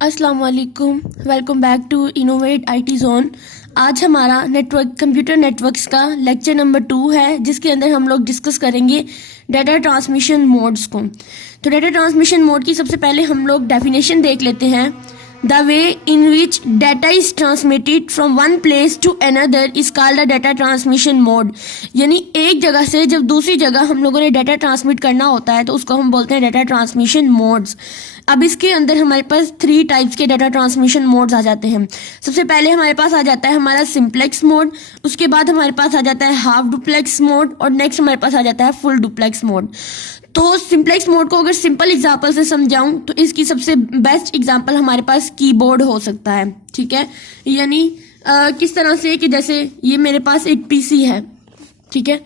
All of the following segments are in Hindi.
अस्सलाम वालेकुम, welcome back to innovate IT zone. आज हमारा कंप्यूटर नेटवर्क्स का लेक्चर नंबर 2 है, जिसके अंदर हम लोग डिस्कस करेंगे डाटा ट्रांसमिशन मोड्स को। तो डाटा ट्रांसमिशन मोड की सबसे पहले हम लोग डेफिनेशन देख लेते हैं। The way in which data is transmitted from one place to another is called a data transmission mode. यानी एक जगह से जब दूसरी जगह हम लोगों ने डाटा ट्रांसमिट करना होता है तो उसको हम बोलते हैं डाटा ट्रांसमिशन मोड्स। अब इसके अंदर हमारे पास 3 टाइप्स के डाटा ट्रांसमिशन मोड्स आ जाते हैं। सबसे पहले हमारे पास आ जाता है हमारा सिंप्लेक्स मोड, उसके बाद हमारे पास आ जाता है हाफ डुप्लेक्स मोड और नेक्स्ट हमारे पास आ जाता है फुल डुप्लेक्स मोड। तो सिंप्लेक्स मोड को अगर सिंपल एग्जांपल से समझाऊं तो इसकी सबसे बेस्ट एग्जांपल हमारे पास कीबोर्ड हो सकता है। ठीक है, यानी किस तरह से कि जैसे ये मेरे पास एक पीसी है, ठीक है,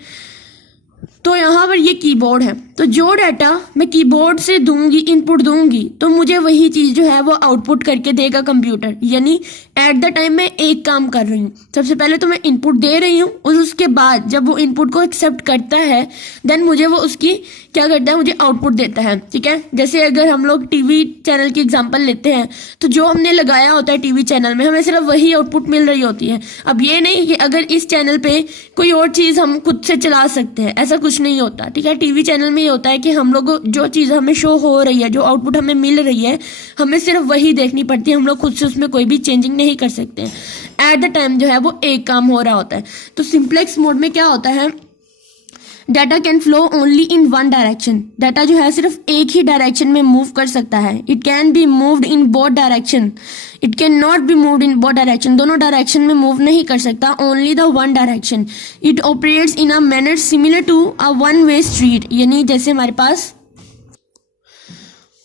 तो यहाँ पर ये कीबोर्ड है। तो जो डाटा मैं कीबोर्ड से दूंगी, इनपुट दूंगी, तो मुझे वही चीज जो है वो आउटपुट करके देगा कंप्यूटर। यानी एट द टाइम मैं एक काम कर रही हूँ, सबसे पहले तो मैं इनपुट दे रही हूँ और उसके बाद जब वो इनपुट को एक्सेप्ट करता है देन मुझे वो उसकी क्या करता है, मुझे आउटपुट देता है। ठीक है, जैसे अगर हम लोग टीवी चैनल की एग्जांपल लेते हैं तो जो हमने लगाया होता है टीवी चैनल में, हमें सिर्फ वही आउटपुट मिल रही होती है। अब ये नहीं कि अगर इस चैनल पे कोई और चीज हम खुद से चला सकते हैं, ऐसा कुछ नहीं होता। ठीक है, टीवी चैनल में ये होता है कि हम लोग जो चीज हमें शो हो रही है, जो आउटपुट हमें मिल रही है, हमें सिर्फ वही देखनी पड़ती है। हम लोग खुद से उसमें कोई भी चेंजिंग नहीं कर सकते। एट द टाइम जो है वो एक काम हो रहा होता है। तो सिंप्लेक्स मोड में क्या होता है, data can flow only in one direction. Data जो है सिर्फ एक ही डायरेक्शन में मूव कर सकता है। It can be moved in both direction, it can not be moved in both direction. दोनों डायरेक्शन में मूव नहीं कर सकता, only the one direction. It operates in a manner similar to a one way street. यानी जैसे हमारे पास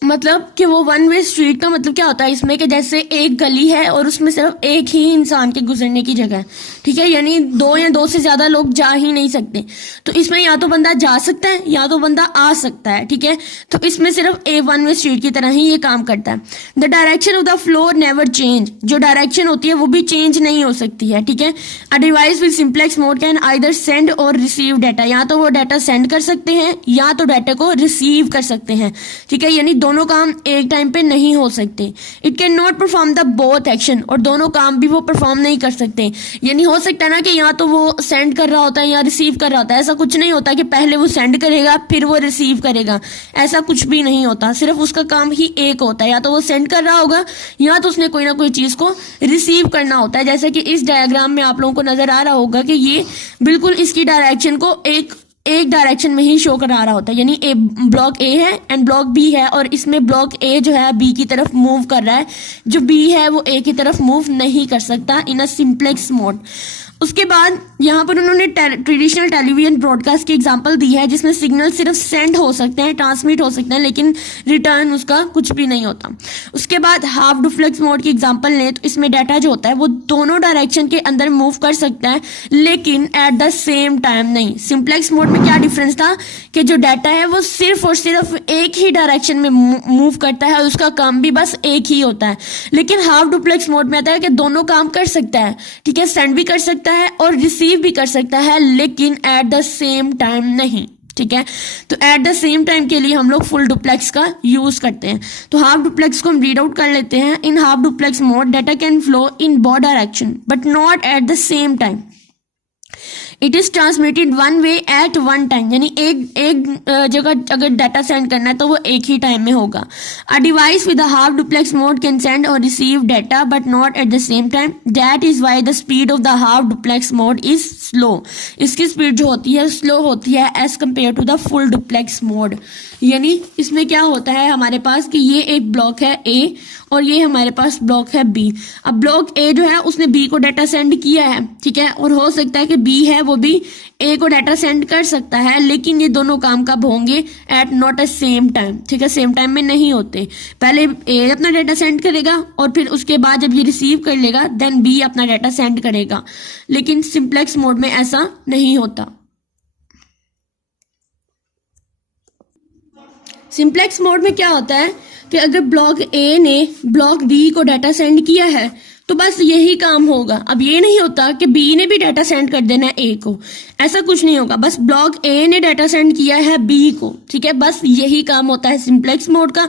मतलब कि वो वन वे स्ट्रीट का मतलब क्या होता है इसमें, कि जैसे एक गली है और उसमें सिर्फ एक ही इंसान के गुजरने की जगह है। ठीक है, यानी 2 या 2 से ज्यादा लोग जा ही नहीं सकते। तो इसमें या तो बंदा जा सकता है या तो बंदा आ सकता है। ठीक है, तो इसमें सिर्फ ए वन वे स्ट्रीट की तरह ही ये काम करता है। The direction of the flow never change. जो डायरेक्शन होती है वो भी चेंज नहीं हो सकती है। ठीक है, अ device with simplex mode can either send और रिसीव डाटा। या तो वो डाटा सेंड कर सकते हैं या तो डाटा को रिसीव कर सकते हैं। ठीक है, यानी दोनों काम एक टाइम पे नहीं हो सकते। It can not perform the both action. और दोनों काम भी वो परफॉर्म नहीं कर सकते। यानी हो सकता है ना कि या तो वो सेंड कर रहा होता है या रिसीव कर रहा होता है। ऐसा कुछ नहीं होता कि पहले वो सेंड करेगा फिर वो रिसीव करेगा, ऐसा कुछ भी नहीं होता। सिर्फ उसका काम ही एक होता है, या तो वो सेंड कर रहा होगा या तो उसने कोई ना कोई चीज को रिसीव करना होता है। जैसे कि इस डायग्राम में आप लोगों को नजर आ रहा होगा कि ये बिल्कुल इसकी डायरेक्शन को एक डायरेक्शन में ही शो करा रहा होता है। यानी ए ब्लॉक ए है एंड ब्लॉक बी है, और इसमें ब्लॉक ए जो है बी की तरफ मूव कर रहा है, जो बी है वो ए की तरफ मूव नहीं कर सकता इन अ सिंप्लेक्स मोड। उसके बाद यहाँ पर उन्होंने ट्रेडिशनल टेलीविजन ब्रॉडकास्ट की एग्जांपल दी है, जिसमें सिग्नल सिर्फ सेंड हो सकते हैं, ट्रांसमिट हो सकते हैं, लेकिन रिटर्न उसका कुछ भी नहीं होता। उसके बाद हाफ डुप्लेक्स मोड की एग्जांपल लें तो इसमें डाटा जो होता है वो दोनों डायरेक्शन के अंदर मूव कर सकता है, लेकिन एट द सेम टाइम नहीं। सिंप्लेक्स मोड में क्या डिफरेंस था कि जो डाटा है वो सिर्फ और सिर्फ एक ही डायरेक्शन में मूव करता है, उसका काम भी बस एक ही होता है। लेकिन हाफ डुप्लेक्स मोड में आता है कि दोनों काम कर सकता है। ठीक है, सेंड भी कर सकता है और रिसीव भी कर सकता है, लेकिन एट द सेम टाइम नहीं। ठीक है, तो एट द सेम टाइम के लिए हम लोग फुल डुप्लेक्स का यूज करते हैं। तो हाफ डुप्लेक्स को हम रीड आउट कर लेते हैं। In half duplex mode data can flow in both direction but not at the same time. It is transmitted one way at one time. यानी एक जगह अगर डाटा सेंड करना है तो वो एक ही टाइम में होगा। A device with a half duplex mode can send और receive data but not at the same time. That is why the speed of the half duplex mode is slow. इसकी स्पीड जो होती है स्लो होती है as compared to the full duplex mode. यानी इसमें क्या होता है हमारे पास कि ये एक ब्लॉक है ए और ये हमारे पास ब्लॉक है बी। अब ब्लॉक ए जो है उसने बी को डाटा सेंड किया है, ठीक है, और हो सकता है कि बी है वो भी ए को डाटा सेंड कर सकता है, लेकिन ये दोनों काम कब होंगे, at not a same time. ठीक है, सेम टाइम में नहीं होते। पहले ए अपना डाटा सेंड करेगा और फिर उसके बाद जब ये रिसीव कर लेगा देन बी अपना डाटा सेंड करेगा, लेकिन सिंप्लेक्स मोड में ऐसा नहीं होता। सिंप्लेक्स मोड में क्या होता है कि अगर ब्लॉक ए ने ब्लॉक बी को डाटा सेंड किया है तो बस यही काम होगा। अब ये नहीं होता कि बी ने भी डाटा सेंड कर देना है ए को, ऐसा कुछ नहीं होगा। बस ब्लॉक ए ने डाटा सेंड किया है बी को, ठीक है, बस यही काम होता है सिंप्लेक्स मोड का।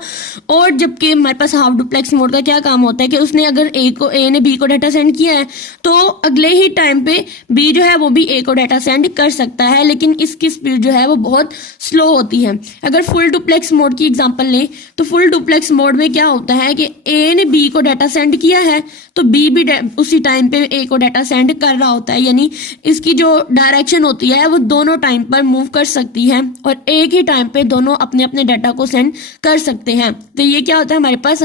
और जबकि हमारे पास हाफ डुप्लेक्स मोड का क्या काम होता है कि उसने अगर ए ने बी को डाटा सेंड किया है तो अगले ही टाइम पे बी जो है वो भी ए को डाटा सेंड कर सकता है, लेकिन इसकी स्पीड जो है वो बहुत स्लो होती है। अगर फुल डुप्लेक्स मोड की एग्जांपल लें तो फुल डुप्लेक्स मोड में क्या होता है कि ए ने बी को डाटा सेंड किया है तो बी भी उसी टाइम पे ए को डाटा सेंड कर रहा होता है, यानी इसकी जो डायरेक्शन होती है वो दोनों टाइम पर मूव कर सकती है और एक ही टाइम पे दोनों अपने अपने डाटा को सेंड कर सकते हैं। तो ये क्या होता है, हमारे पास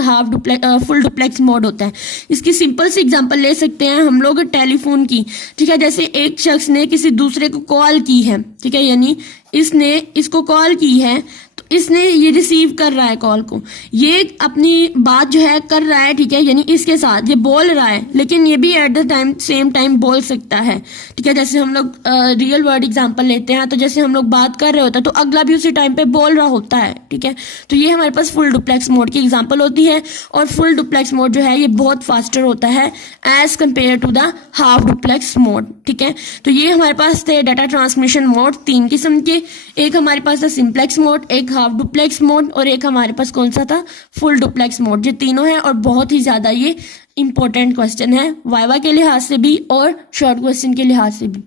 फुल डुप्लेक्स मोड होता है। इसकी सिंपल सी एग्जांपल ले सकते हैं हम लोग टेलीफोन की, ठीक है। जैसे एक शख्स ने किसी दूसरे को कॉल की है, ठीक है, यानी इसने इसको कॉल की है तो इसने ये रिसीव कर रहा है कॉल को, ये अपनी बात जो है कर रहा है, ठीक है, यानी इसके साथ ये बोल रहा है, लेकिन ये भी at the time same time बोल सकता है, ठीक है। जैसे हम लोग रियल वर्ड एग्जांपल लेते हैं तो जैसे हम लोग बात कर रहे होते हैं तो अगला भी उसी टाइम पे बोल रहा होता है, ठीक है। तो ये हमारे पास फुल डुप्लेक्स मोड की एग्जांपल होती है और फुल डुप्लेक्स मोड जो है ये बहुत फास्टर होता है as compare to the half duplex mode, ठीक है। तो ये हमारे पास थे डाटा ट्रांसमिशन मोड 3 किस्म के, एक हमारे पास था सिंप्लेक्स मोड, एक हाफ डुप्लेक्स मोड और एक हमारे पास कौन सा था, फुल डुप्लेक्स मोड। ये तीनों है और बहुत ही ज्यादा ये इंपॉर्टेंट क्वेश्चन है वाइवा के लिहाज से भी और शॉर्ट क्वेश्चन के लिहाज से भी।